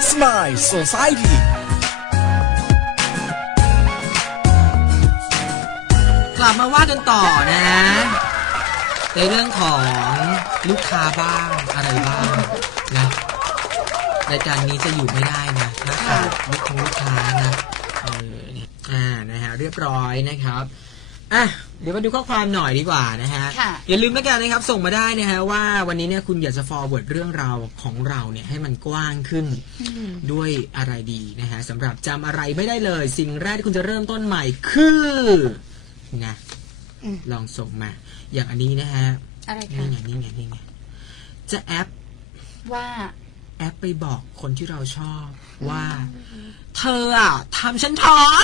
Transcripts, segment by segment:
Smile Society กลับมาว่ากันต่อนะ ในเรื่องของลูกค้าบ้างอะไรบ้างนะรายการนี้จะอยู่ไม่ได้นะถ้าขาดลูกค้าลูกค้านะเออเนี่ยอ่านะฮะเรียบร้อยนะครับ อะเดี๋ยวมาดูข้อความหน่อยดีกว่านะฮะ ค่ะ อย่าลืมแล้วกันนะครับ ส่งมาได้นะฮะว่าวันนี้เนี่ยคุณอยากจะ forward เรื่องราวของเราเนี่ยให้มันกว้างขึ้นด้วยอะไรดีนะฮะสำหรับจำอะไรไม่ได้เลย สิ่งแรกที่คุณจะเริ่มต้นใหม่คือนะอืม ลองส่งมา อย่างอันนี้นะฮะอะไรนี่คะไงนี่ไงนี่ไงจะแอป ว่า แอปไปบอกคนที่เราชอบว่า เธออะทำฉันท้อง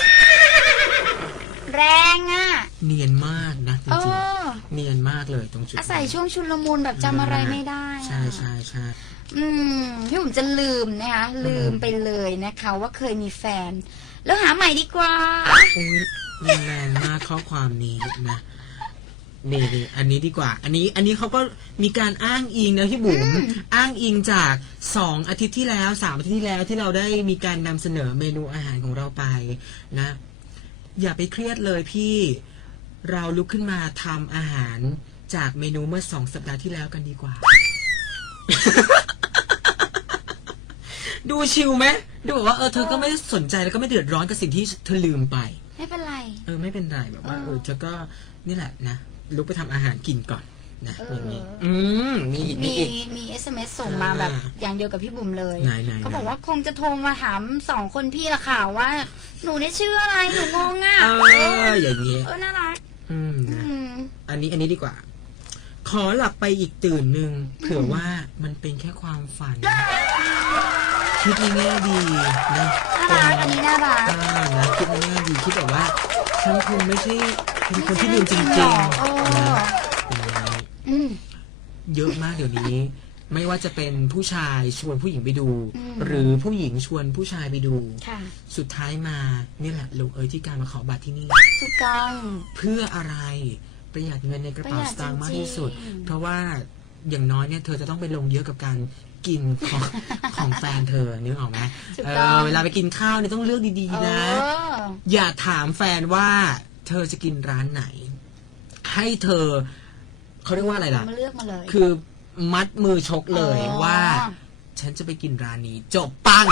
แรงอะ เนียนมากนะจเอริงอๆเนียนมากเลยตรงจุดอาศัยช่วงชุลมุนแบบจำอะไรไม่ได้อะ ใช่ใช่ใช่ อืมพี่ผมจะลืมนะคะ ลืมไปเลยนะคะ ว่าเคยมีแฟน แล้วหาใหม่ดีกว่าโอ้ยรุนแรงมากข้อความนี้นะนี่นี่อันนี้ดีกว่า อันนี้อันนี้เขาก็มีการอ้างอิงนะพี่บุ๋มอ้างอิงจากสองอาทิตย์ที่แล้วสามอาทิตย์ที่แล้วที่เราได้มีการนำเสนอเมนูอาหารของเราไปนะ อย่าไปเครียดเลยพี่ เราลุกขึ้นมาทำอาหารจากเมนูเมื่อสองสัปดาห์ที่แล้วกันดีกว่า ดูชิลไหมดูแบบว่าเออเธอก็ไม่ได้สนใจแล้วก็ไม่เดือดร้อนกับสิ่งที่เธอลืมไป ไม่เป็นไร เออไม่เป็นไรแบบว่าเออเออเธอก็นี่แหละนะลุกไปทำอาหารกินก่อน นะเอออย่างนี้ อืมมีอีกมีมีอีก มี SMS ส่งมาแบบอ่าอย่างเดียวกับพี่บุ๋มเลยไหนไหนเขาบอกว่าคงจะโทรมาถามสองคนพี่ละค่ะว่า หนูได้ชื่ออะไรหนูงงอะเอออย่างนี้เออน่ารักอืมนะอืมอันนี้อันนี้ดีกว่า ขอหลับไปอีกตื่นหนึ่งเผื่อว่ามันเป็นแค่ความฝัน คิดในแง่ดีนะน่ารักอันนี้น่ารักอ่านะคิดในแง่ดีคิดแบบว่าฉันคงไม่ใช่เป็นคนที่ลืมจริงไม่ใช่ๆเออนะอย่างนี้ อืม เยอะมากเดี๋ยวนี้ ไม่ว่าจะเป็นผู้ชายชวนผู้หญิงไปดู อืม หรือผู้หญิงชวนผู้ชายไปดู ค่ะสุดท้ายมานี่แหละลงเอยที่การมาขอบัตรที่นี่ ถูกต้อง เพื่ออะไรประหยัดเงินในกระเป๋าประหยัสดตางค์มากที่สุด จริงๆ เพราะว่าอย่างน้อยเนี่ยเธอจะต้องไปลงเยอะกับการกินของ ของแฟนเธอนึกออกไหมถูกเอต้องอเวลาไปกินข้าวเนี่ยต้องเลือกดีเอๆนะ อ อย่าถามแฟนว่าเธอจะกินร้านไหน ให้เธอ เขาเรียกว่าอะไรล่ะ มาเลือกมาเลย คือมัดมือชกเลยอ๋อ ว่า ฉันจะไปกินร้านนี้ จบปัง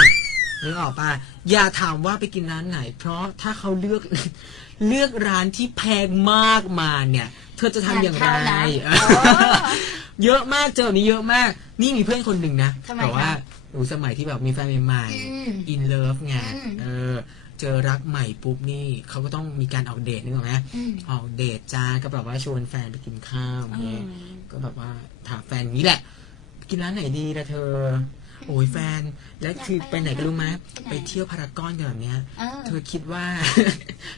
นึกออกป่ะอย่าถามว่าไปกินร้านไหน เพราะถ้าเขาเลือก เลือกร้านที่แพงมากมาเนี่ย เธอจะทำอย่างไรงานเข้านะเออเออ เยอะมากเจอแบบนี้เยอะมาก นี่มีเพื่อนคนหนึ่งนะทำไมแต่ว่าคะหนูสมัยที่แบบมีแฟนใหม่อืมอินเลิฟไงอืม เออ เจอรักใหม่ปุ๊บนี่เขาก็ต้องมีการออกเดทนึกออกไหมอืมออกเดทจ้าก็แบบว่าชวนแฟนไปกินข้าวอย่างเงี้ยอืมก็แบบว่าถามแฟนอย่างนี้แหละ กินร้านไหนดีละเธอ โอ้ยแฟน แล้วคือไปไหนก็รู้ไหมไปไหนไปเที่ยวพารากอนกันแบบเนี้ยเออเธอคิดว่า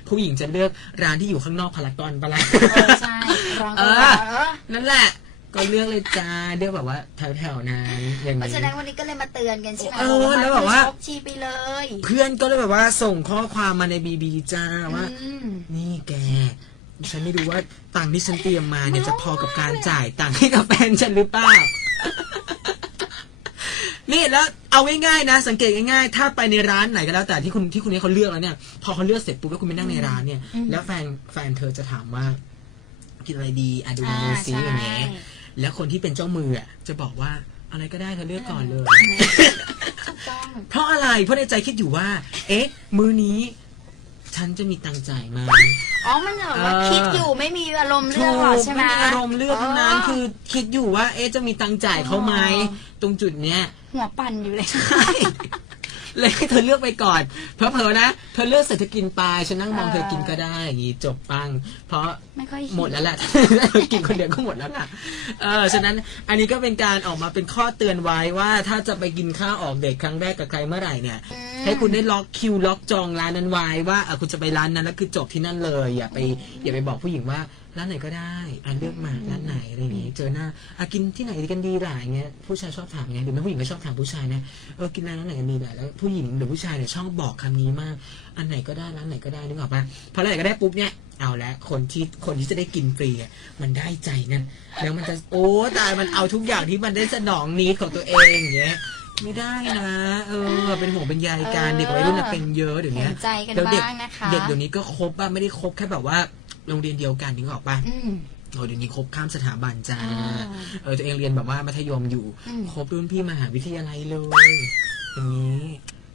ผู้หญิงจะเลือกร้านที่อยู่ข้างนอกพารากอนปะล่ะเออใช่ร้องเอก็อร้องเออนั่นแหละ ก็เลือกเลยจ้าเลือกแบบว่าแถวๆนั้นอย่างเพราะนี้ฉะนั้นวันนี้ก็เลยมาเตือนกันใช่ไหมเออแล้วแบบว่า ชกชีไปเลยเพื่อนก็เลยแบบว่าส่งข้อความมาในบีบีจ้าว่า อืม นี่แก ฉันไม่รู้ว่าตังค์ที่ฉันเตรียมมาเนี่ยจะพอกับการจ่ายตังค์ให้กับแฟนฉันหรือเปล่า นี่แล้วเอาง่ายๆนะ สังเกตง่ายๆ ถ้าไปในร้านไหนก็แล้วแต่ที่คุณที่คุณนี้เขาเลือกแล้วเนี่ย พอเขาเลือกเสร็จปุ๊บแล้วคุณไปนั่งในร้านเนี่ย แล้วแฟนแฟนเธอจะถามว่า กินอะไรดีอะดูเมนูซิอ่าใช่อย่างเงี้ย แล้วคนที่เป็นเจ้ามืออะจะบอกว่าอะไรก็ได้เธอเลือกก่อนเลย ถูกต้อง เพราะอะไร เพราะในใจคิดอยู่ว่า เอ๊ะ มื้อนี้ ฉันจะมีตังค์จ่ายไหม อ๋อ มันแบบว่าเออ คิดอยู่ไม่มีอารมณ์เลืถูอกกหรอกใช่ไหม ไม่มีอารมณ์เลือกทั้งนั้นคือคิดอยู่ว่า เอ๊ะ จะมีตังค์จ่ายเขาไหมตรงจุดเนี้ย หัวปั่นอยู่เลยใช่ เลยให้เธอเลือกไปก่อน เพราะเผลอๆนะ เธอเลือกเสร็จเธอกินไปฉันนั่งมองเออเธอกินก็ได้อย่างงี้จบปัง เพราะ ไม่ค่อยหมดแล้วแหละเธอกินคนเดียวก็หมดแล้วล่ะ เออ ฉะนั้นอันนี้ก็เป็นการออกมาเป็นข้อเตือนไว้ว่า ถ้าจะไปกินข้าวออกเดทครั้งแรกกับใครเมื่อไหร่เนี่ยอืมให้คุณได้ล็อกคิวล็อกจองร้านนั้นไว้ว่าเออคุณจะไปร้านนั้นแล้วคือจบที่นั่นเลย อย่าไปอย่าไปบอกผู้หญิงว่า ร้านไหนก็ได้อันเลือกมาร้านไหนอะไรอย่างงี้เจอหน้าอะกินที่ไหนดีกันดีล่ะอย่างเงี้ยผู้ชายชอบถามไงหรือไม่ผู้หญิงก็ชอบถามผู้ชายนะเออกินร้านไหนกันดีล่ะแล้วผู้หญิงหรือผู้ชายเนี่ยชอบบอกคำนี้มาก อันไหนก็ได้ร้านไหนก็ได้นึกออกปะพอร้านไหนก็ได้ปุ๊บเนี่ยเอาละคนที่คนที่จะได้กินฟรีอะมันได้ใจนั่นแล้วมันจะโอ้ตายมันเอาทุกอย่างที่มันได้สนองนิดของตัวเองอย่างเงี้ยไม่ได้นะเออเป็นห่วงเป็นใยกันเออเด็กวัยรุ่นน่ะเป็นเยอะเดี๋ยวเห็นี้นใจกันเดี๋ยวเด็กบ้างนะคะเด็กเดี๋ยวนี้ก็คบป่ะไม่ได้คบแค่แบบว่า โรงเรียนเดียวกันนึกออกป่ะอืมโอ้เดี๋ยวนี้คบข้ามสถาบันจ้าอ่าเออตัวเองเรียนแบบว่ามัธยมอยู่อืมคบรุ่นพี่มหาวิทยาลัยเลย อย่างนี้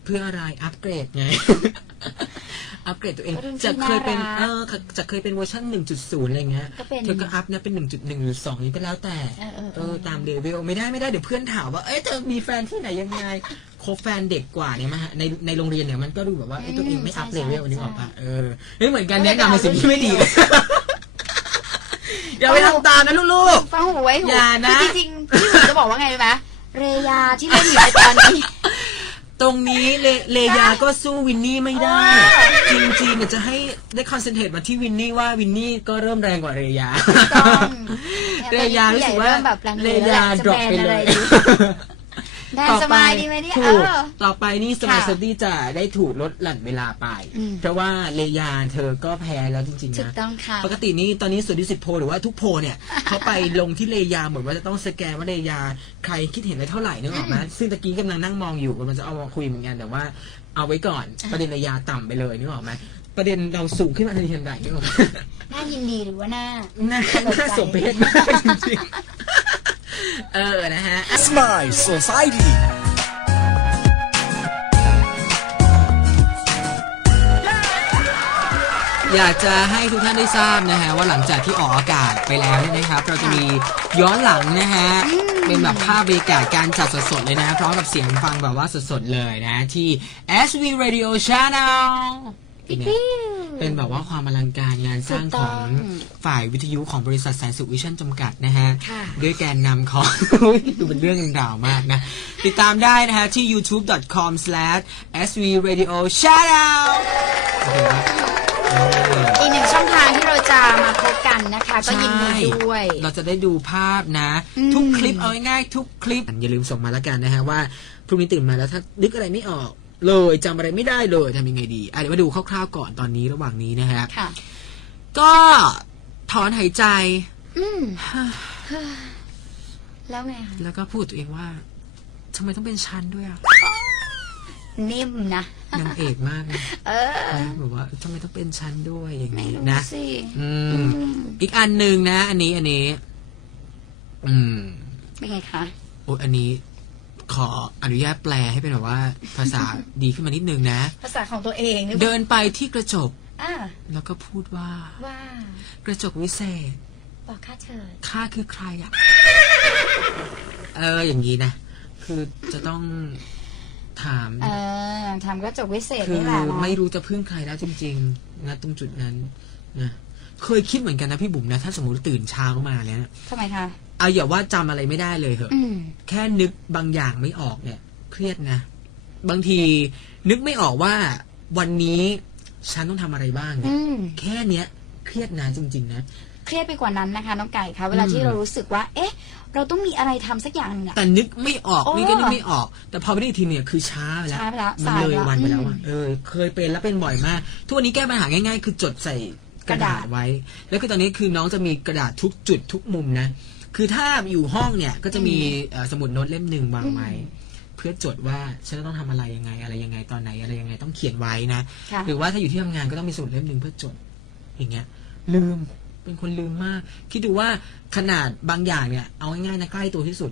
เพื่ออะไรอัปเกรดไง อัปเกรดตัวเองก็รุ่นพี่จะเคยเป็นน่ารัก เออจะเคยเป็นเวอร์ชัน1.0อะไรเงี้ยก็เป็น เธอก็อัพนะเป็น 1.1หรือ2นี้ก็แล้วแต่เออเออเออเออ ตามเลเวลไม่ได้ไม่ได้เดี๋ยวเพื่อนถามว่าเอ้ยเธอมีแฟนที่ไหนยังไงคบแฟนเด็กกว่าเนี่ยมาในในโรงเรียนเนี่ยมันก็ดูแบบว่าเอ้ยตัวเองไม่อัพเลเวลนึกออกปะเออเฮ้ยเหมือนกันแนะนำในสิ่งที่ไม่ดีเลยอย่าไปทำตามนะลูก ฟังหูไว้หูอย่านะ คือจริงๆพี่หมูจะบอกว่าไงรู้ไหมเรยาที่เล่นอยู่ในตอนนี้ๆ ตรงนี้เลเลยาก็สู้วินนี่ไม่ได้ จริงๆเนี่ยจะให้ได้คอนเซนเทรตมาที่วินนี่ว่าวินนี่ก็เริ่มแรงกว่าเรยา ต้องเรยารู้สึกว่าเริ่มแบบแรงเรเลยยาจะดรอปแบนไปอะเล ไรยดีแดนสบายดีไหมเนี่ยถูเอกอต่อไปนี่สมาร์ทค่ะสตี้จะได้ถูกลดหลั่นเวลาไป อืม เพราะว่าเลยาเธอก็แพ้แล้วจริงๆถูกนะ ต้องค่ะ ปกตินี้ตอนนี้สุดที่สิบโพลหรือว่าทุกโพลเนี่ย เขาไปลงที่เลยาเหมือนว่าจะต้องสแกนว่าเลยาใครคิดเห็นได้เท่าไหร่นึกออกไหมซึ่งตะกี้กำลังนั่งมองอยู่มันจะเอามาคุยเหมือนกันแต่ว่าเอาไว้ก่อนประเด็นเลยาต่ำไปเลยนึกออกไหมประเด็นเราสูงขึ้นมาทันทีทันใดนึกออกไหมหน้ายินดีหรือว่าหน้าน่าน่าสมเพชมากจริงๆ เออ นะฮะ Smile Society อยากจะให้ทุกท่านได้ทราบนะฮะว่าหลังจากที่ออกอากาศไปแล้วเนี่ยนะครับ เราจะมีย้อนหลังนะฮะเป็นแบบภาพบรรยากาศการจัดสดๆเลยนะพร้อมกับเสียงฟังแบบว่าสดๆเลยนะที่ SV Radio Channel เป็นไงเป็นแบบว่าความอลังการงานสร้างของถูกต้องฝ่ายวิทยุของบริษัทแสนสุขวิชั่นจำกัดนะฮะค่ะด้วยแกนนำของ ดูเป็นเรื่องราวมากนะ ติดตามได้นะฮะ ที่ youtube.com/svradiochannel โอเคไหมเอออีกหนึ่งช่องทางที่เราจะมาพบกันนะคะ ก็ยินดีด้วย เราจะได้ดูภาพนะอืมทุกคลิปเอาง่ายๆทุกคลิป อย่าลืมส่งมาแล้วกันนะฮะว่าพรุ่งนี้ตื่นมาแล้วถ้านึกอะไรไม่ออก เลยจำอะไรไม่ได้เลยทำยังไงดีอะเดี๋ยวมาดูคร่าวๆก่อนตอนนี้ระหว่างนี้นะฮะค่ะ ก็ถอนหายใจ อืม แล้วไงคะแล้วก็พูดกับตัวเองว่าทำไมต้องเป็นฉันด้วยอะนิ่มนะนางเอกมากนะเออนะแบบว่าทำไมต้องเป็นฉันด้วยอย่างไม่นี้รู้นะ สิอือืมมอีกอันหนึ่งนะ อันนี้อันนี้ อืม เป็นไงคะ โอ้ยอันนี้ ขออนุญาตแปลให้เป็นแบบว่าภาษาดีขึ้นมานิดนึงนะ ภาษาของตัวเองหรือเปล่าเดินไปที่กระจก อ่าแล้วก็พูดว่า ว่ากระจกวิเศษบอกค่าเถิดข้าคือใครอะเอออย่างนี้นะ คือจะต้องถาม เออทำกระจกวิเศษคือนี่แหละเนาะไม่รู้จะพึ่งใครแล้วจริงๆนะตรงจุดนั้นนะเคยคิดเหมือนกันนะพี่บุ๋มนะ ถ้าสมมติตื่นเช้ามาแล้วทำไมคะ เอาอย่าว่าจำอะไรไม่ได้เลยเหอะ อืม แค่นึกบางอย่างไม่ออกเนี่ย เครียดนะ บางทีนึกไม่ออกว่าวันนี้ฉันต้องทำอะไรบ้างเนี่ยอืม แค่เนี้ยเครียดนะจริง ๆ นะ เครียดไปกว่านั้นนะคะน้องไก่คะเวลาอืมที่เรารู้สึกว่า เอ๊ะ เราต้องมีอะไรทำสักอย่างหนึงอะ แต่นึกไม่ออกโอ้นี่ก็นึกไม่ออก แต่พอไปได้อีกทีเนี่ยคือช้าไปแล้วช้าไปแล้วมันสายเลยแล้ววันไปแล้วอือะมเออเคยเป็นแล้วเป็นบ่อยมาก ทุกวันนี้แก้ปัญหาง่าย ๆ คือจดใส่กระดาษกระดาษ ไว้ แล้วคือตอนนี้คือน้องจะมีกระดาษทุกจุดทุกมุมนะ คือถ้าอยู่ห้องเนี่ยก็จะมีเอ่อสมุดโน้ตเล่มหนึ่งวางไว้เพื่อจดว่าฉันจะต้องทำอะไรยังไง อะไรยังไงตอนไหนอะไรยังไงต้องเขียนไว้นะค่ะ หรือว่าถ้าอยู่ที่ทำงานก็ต้องมีสมุดเล่มหนึ่งเพื่อจด อย่างเงี้ย ลืมเป็นคนลืมมาก คิดดูว่าขนาดบางอย่างเนี่ย เอาง่ายๆนะใกล้ตัวที่สุด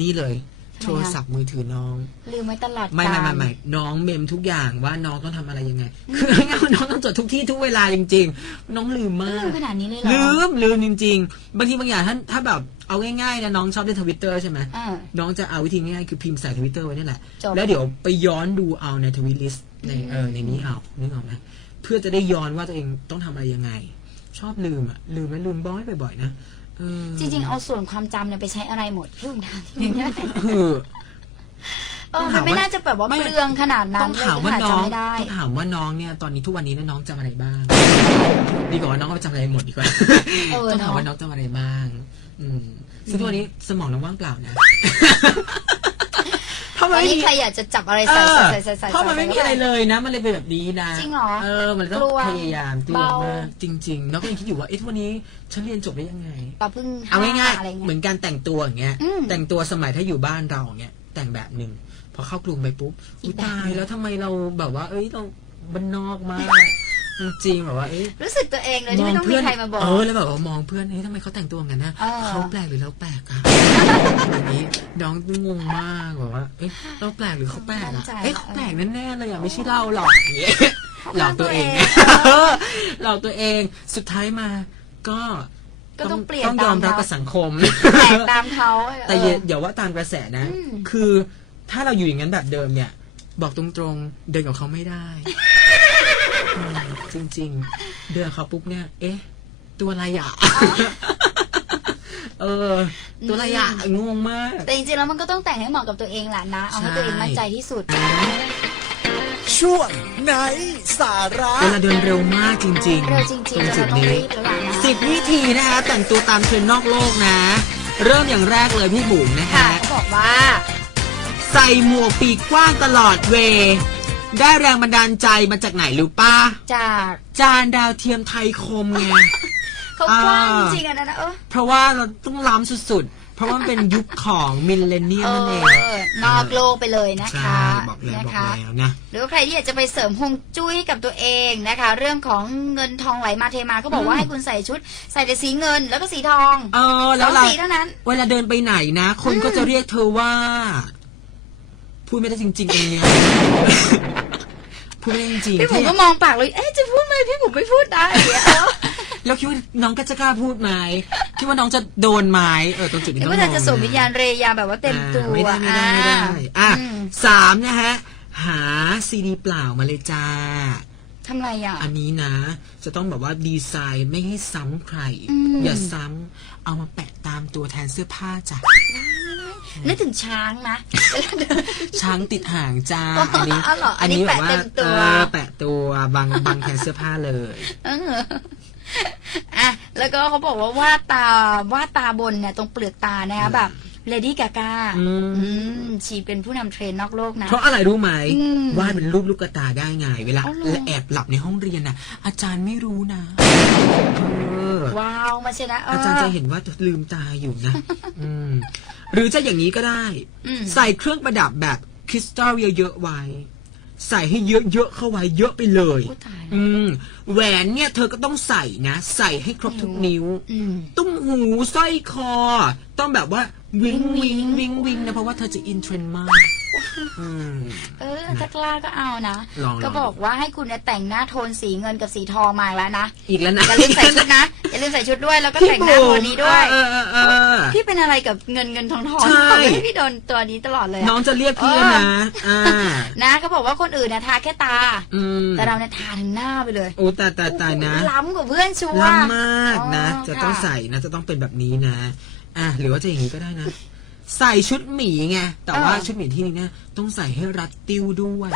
นี่เลยทำไมคะ โทรศัพท์มือถือน้อง ลืมไว้ตลอดไม่ไม่กาไม่ลไม่น้องเมมทุกอย่างว่าน้องต้องทำอะไรยังไง คือง่ายๆว่าน้องต้องจดทุกที่ทุกเวลาจริง ๆ น้องลืมมาลืกมขนาดนี้เลยเหรอลืมลืมจริง ๆ บางทีบางอย่างถ้าถ้าแบบเอาง่ายๆนะน้องชอบเล่นทวิตเตอร์ใช่ไหมอ่าน้องจะเอาวิธีง่ายๆคือพิมพ์ใส่ทวิตเตอร์ไว้นี่แหละจบแล้วเดี๋ยวไปย้อนดูเอาในทวิตลิสต์ในเออในนี้เอานึกออกไหมเพื่อจะได้ย้อนว่าตัวเองต้องทำอะไรยังไง ชอบลืมอะลืมแล้วลืมบ่อยบ่อยๆนะเออ จริงๆ เอาส่วนความจำเนี่ยไปใช้อะไรหมดพี่อุ้มถามจริงๆนะคือเออมันไม่น่าจะแบบว่าไม่เปลืองขนาดนั้นต้องเลยถามว่าขนาดน้องจำไม่ได้ต้องถามว่าน้องเนี่ยตอนนี้ทุกวันนี้เนี่ยน้องจำอะไรบ้างดีกว่าว่าน้องเขาจำอะไรหมดดีกว่าเออต้องถามเนาะว่าน้องจำอะไรบ้าง อืมซึ่งทุกวันนี้สมองน้องว่างเปล่านะ ถ้าตมันอนไม่นี้มีใครอยากจะจับอะไรเอใส่อใส่ใส่ใส่ใส่เพราะมันไม่มีอะไรเลยนะ มันเลยเป็นแบบนี้นะจริงเหรอเออ มันต้องกลัวพยายามกลัวเบามากจริงๆน้องก็ยังคิดอยู่ว่าเอ๊ะทุกวันนี้ฉันเรียนจบได้ยังไง ปลาพึ่งเอาง่ายอะไรๆเงี้เหมืยอนการแต่งตัวอย่างเงี้ย อืมแต่งตัวสมัยถ้าอยู่บ้านเราอย่างเงี้ย แต่งแบบหนึ่ง พอเข้ากรุงไปปุ๊บ อีอุกยแบบตายหนึ่งแล้วทำไมเราแบบว่า เอ้ยเราบ้านนอกมาก จริงๆแบบว่าเอ้ยรู้สึกตัวเองเลยที่ไม่ต้องมีใครมาบอก เออแล้วแบบว่ามองเพื่อนเฮ้ยทำไมเขาแต่งตัวอย่างนั้นนะเออ เขาแปลกหรือเราแปลกอะแบบนี้น้องงงมากแบบว่าเอ๊ะเราแปลกหรือเขาแปลกมั่อะนใจเอ๊ะเขาแปลกแน่ๆเลยอะไม่ใช่เราหรอกอย่างเงี้ยหลอกตัวเองเออหลอกตัวเองสุดท้ายมาก็ก็ต้องเปลี่ยนต้องยอมรับตามเขากับสังคม แตกตามเขาแต่เออย่าออย่าว่าตามกระแสนะ อืม คือถ้าเราอยู่อย่างนั้นแบบเดิมเนี่ย บอกตรงๆ เดินกับเขาไม่ได้อืม จริง ๆ เดินกับเขาปุ๊บเนี่ย เอ๊ะ ตัวอะไรอะ เออ ตัวอะไรอะงงมาก แต่จริงๆแล้วมันก็ต้องแต่งให้เหมาะกับตัวเองแหละนะ เอาให้ตัวเองมั่นใจที่สุด ช่วงไหนสาระเวลาเดินเร็วมากจริงๆเร็วจริงตรงๆจุเราดต้องนี้รีบแล้วล่ะนะสิบวิธีนะคะแต่งตัวตามเทรนด์นอกโลกนะ เริ่มอย่างแรกเลยพี่บุ๋มนะค่ะคะเขาบอกว่า ใส่หมวกปีกกว้างตลอดเวย์ ได้แรงบันดาลใจมาจากไหนรู้ป้าจากจานดาวเทียมไทยคมไง เขากว้างอ่า จริงๆอะนะนะเออเพราะว่าเราต้องล้ำสุดๆ เพราะว่ามันเป็นยุคของมิลเลนเนียมเอนั่นเองอนอกโลกไปเลยนะใช่คะบอกแล้วนะบอกคะ แล้วนะ หรือว่าใครที่อยากจะไปเสริมฮวงจุ้ยให้กับตัวเองนะคะ เรื่องของเงินทองไหลมาเทมาก็บอกว่าอืมให้คุณใส่ชุด ใส่แต่สีเงินแล้วก็สีทองเออสแล้อวงเรา สีเท่านั้น เวลาเดินไปไหนนะ คนก็จะเรียกเธอว่า พูดไม่ได้จริงๆเองเนี่ย พูดไม่ได้จริงๆพี่ผมถ้าก็มองปากเลย เอ๊ะจะพูดไหมพี่ผมไม่พูดได้อย่างเงี้ยเออแล้วคิดว่าน้องก็จะกล้าพูดไหมคิดว่าน้องจะโดนไหมเออตรงจุดนี้นึกต้องว่าลเธองอจะสวมวิญญาณเรยาแบบว่าเต็มตัวอ่าไม่ได้ไม่ได้ไม่ได้อ่าอะอืมสามนะฮะหาซีดีเปล่ามาเลยจ้าทำไรอะ อันนี้นะ จะต้องแบบว่าดีไซน์ไม่ให้ซ้ำใครอืมอย่าซ้ำเอามาแปะตามตัวแทนเสื้อผ้าจ้ะ นึกถึงช้างนะ ช้างติดหางจ้าอ๋ออันนี้อ๋อเหรออันนี้แบบว่าแปะเต็มตัว เออแปะตัวบางบางแทนเสื้อผ้าเลย เอออะแล้วก็เขาบอกว่าวาดตาวาดตาบนเนี่ยตรงเปลือกตานะคะแบบเลดี้กากาอืม ชีเป็นผู้นำเทรนด์นอกโลกนะ เพราะอะไรรู้ไหมอืมวาดเป็นรูปลูกตาได้ไง เวลาอ๋อเหรอแอบหลับในห้องเรียนน่ะ อาจารย์ไม่รู้นะเออ ว้าวมาเชนะเอาจารย์จะเห็นว่าลืมตาอยู่นะ อืม หรือจะอย่างนี้ก็ได้ อืมใส่เครื่องประดับแบบคริสตัลเยอะๆไว้ ใส่ให้เยอะๆเข้าไว้เยอะไปเลย อุ๊ยตายอืม แหวนเนี่ยเธอก็ต้องใส่นะ ใส่ให้ครบทุกนิ้ว อืม ตุ้มหูสร้อยคอ ต้องแบบว่า วิงวิวิงงวิวิงงวิงนะ เพราะว่าเธอจะอินเทรนด์มากอืม เออถ้ากล้าก็เอานะ ลองๆ ก็บอกว่าให้คุณเนี่ยแต่งหน้าโทนสีเงินกับสีทองมาอีกแล้วนะอีกแล้วนะ อย่าลืมใส่ชุดนะ อย่าลืมใส่ชุดด้วยแล้วก็แต่งหน้าโทนนี้ด้วยเออเออเออเออ พี่เป็นอะไรกับเงินเงินทองทองใช่ทำให้พี่โดนตัวนี้ตลอดเลยอะน้องจะเรียกพี่แล้วนะอ่านะก็บอกว่าคนอื่นเนี่ยทาแค่ตา อืมแต่เราเนี่ยทาถึงหน้าไปเลยโอ้ตายตายตายนะล้ำกว่าเพื่อนชัวร์ ล้ำมากนะ อ๋อจะต้องค่ะ ใส่นะ จะต้องเป็นแบบนี้นะ อะหรือว่าจะอย่างนี้ก็ได้นะ ใส่ชุดหมีไงแต่ว่าชุดหมีที่นี่เนี่ยต้องใส่ให้รัดติ้วด้วย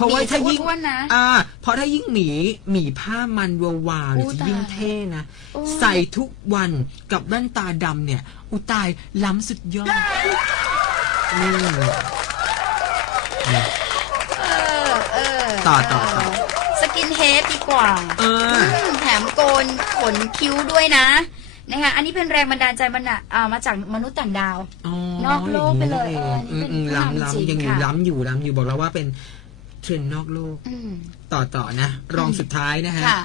เพราะว่าถ้ายิ่งอ้วนๆนะ อ่าเพราะถ้ายิ่งหมีหมีผ้ามันวาวาวๆเนี่ยอู้จะยิ่งตายเท่นะอู้ใส่ทุกวันกับแว่นตาดำเนี่ย อุยตายล้ำสุดยอดอืม เออเออต่อต่อต่อ สกินเฮดดีกว่า เออมแถมโกนขนคิ้วด้วยนะนะคะอันนี้เป็นแรงบันดาลใจมันอะอ่ามาจากมนุษย์ต่างดาวอ๋อนอกโลกไปเลยอางเออนี่นี้เป็นนั่นเองอืมอืมผู้นำจริงล้ำล้ำยังอยู่ค่ะ ล้ำอยู่ล้ำอยู่บอกแล้วว่าเป็น เทรนด์นอกโลก อืม ต่อต่อนะ รองสุดท้ายนะฮะค่ะ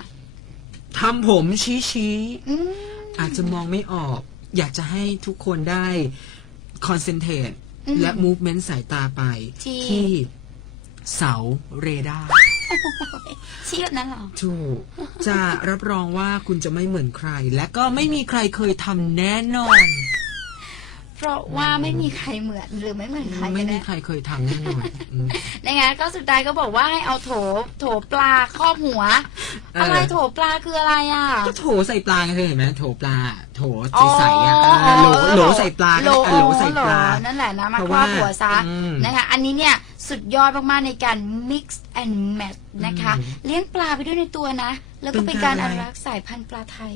ทำผมชี้ชี้อืม อาจจะมองไม่ออก อยากจะให้ทุกคนได้คอนเซนเทรตอืมและมูฟเมนต์สายตาไป ที่ ที่เสาเรดาร์เชียบนั้นเหรอ ถูก จะรับรองว่าคุณจะไม่เหมือนใคร และก็ไม่มีใครเคยทำแน่นอน เพราะว่าไม่มีใครเหมือนหรือไม่เหมือนใครไม่กันมีแน่ใครเคยทำแน่นอนอืม นะคะก็สุดท้ายก็บอกว่าให้เอาโถโถปลาครอบหัว เอออ อะไรโถปลาคืออะไรอะ ก็โถใส่ปลาไงเคยเห็นไหมโถปลาโถอ๋อใสๆอะเออโหลโหลใส่ปลาโหลอะโหลใส่ปลา โหลนั่นแหละนะมาเพราะครอบว่าหัวซะอืมนะคะอันนี้เนี่ยสุดยอดมากๆในการ mix and match นะคะ อืมเลี้ยงปลาไปด้วยในตัวนะ แล้วก็เป็เป็นนกาการรออะไร นุรักษ์สายพันธุ์ปลาไทย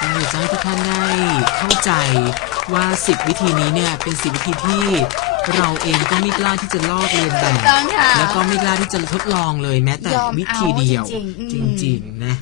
อยากจะให้ทุกท่านได้เข้าใจ ว่าสิบวิธีนี้เนี่ยเป็นสิบวิธีที่เราเองก็ไม่กล้าที่จะลอกเลียนแบบถูกต้องค่ะ แล้วก็ไม่กล้าที่จะทดลองเลยแม้แต่ยอมวิธีเดียว เอาจริงๆอืมจริงๆนะ